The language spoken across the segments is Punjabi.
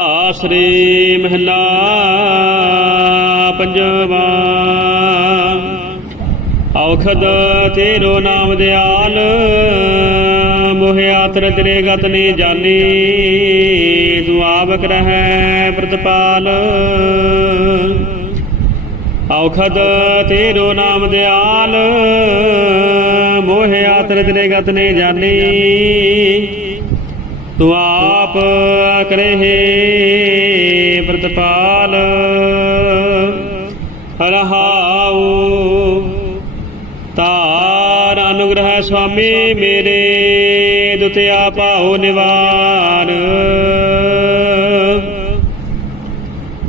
ਆਸਰੇ ਮਹਿਲਾ ਪੰਜਵਾ। ਔਖਦ ਤੇਰੋ ਨਾਮ ਦਿਆਲ, ਮੋਹਿ ਆਤਰ ਤੇਰੇ ਗਤ ਨੇ ਜਾਣੀ ਤੂੰ ਆਪ ਕਰਹਿ ਪ੍ਰਤਪਾਲ। ਔਖਦ ਤੇਰੋ ਨਾਮ ਦਿਆਲ, ਮੋਹਿ ਆਤਰ ਤੇਰੇ ਗਤ ਨੇ ਜਾਣੀ ਤੂੰ ਆਪ ਕਰਹਿ ਪ੍ਰਤਪਾਲ, ਰਹਾਉ ਤਾਰ ਅਨੁਗ੍ਰਹ ਸੁਆਮੀ ਮੇਰੇ ਦੁਤਿਆ ਪਾਉ ਨਿਵਾਰ।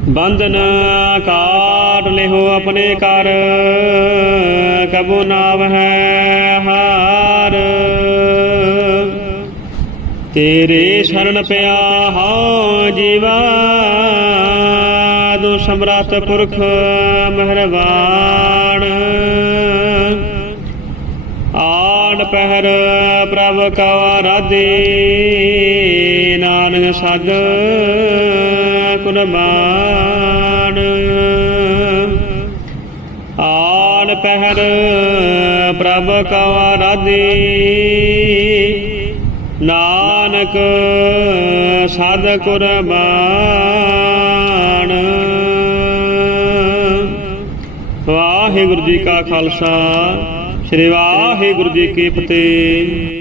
ਬੰਧਨ ਕਾਟ ਲਿਹੋ ਆਪਣੇ ਕਰ ਕਬੂ ਨਾਮ ਹੈ ਤੇਰੇ ਸ਼ਰਨ ਪਿਆ ਹਾਂ ਜੀਵਾ ਤੂੰ ਸਮਰੱਥ ਪੁਰਖ ਮਿਹਰਬਾਨ। ਆਣ ਪਹਿਰ ਪ੍ਰਭ ਕਾ ਰਾਧੇ ਨਾਨਕ ਸਗ ਕੁਰਬਾਨ ਆਣ ਪਹਿਰ ਪ੍ਰਭ ਕਾ ਰਾਧੇ ਨਾਨਕ ਸਦ ਕੁਰਬਾਨ। ਵਾਹਿਗੁਰੂ ਜੀ ਕਾ ਖਾਲਸਾ ਸ੍ਰੀ ਵਾਹਿਗੁਰੂ ਜੀ ਕੀ ਫਤਿਹ।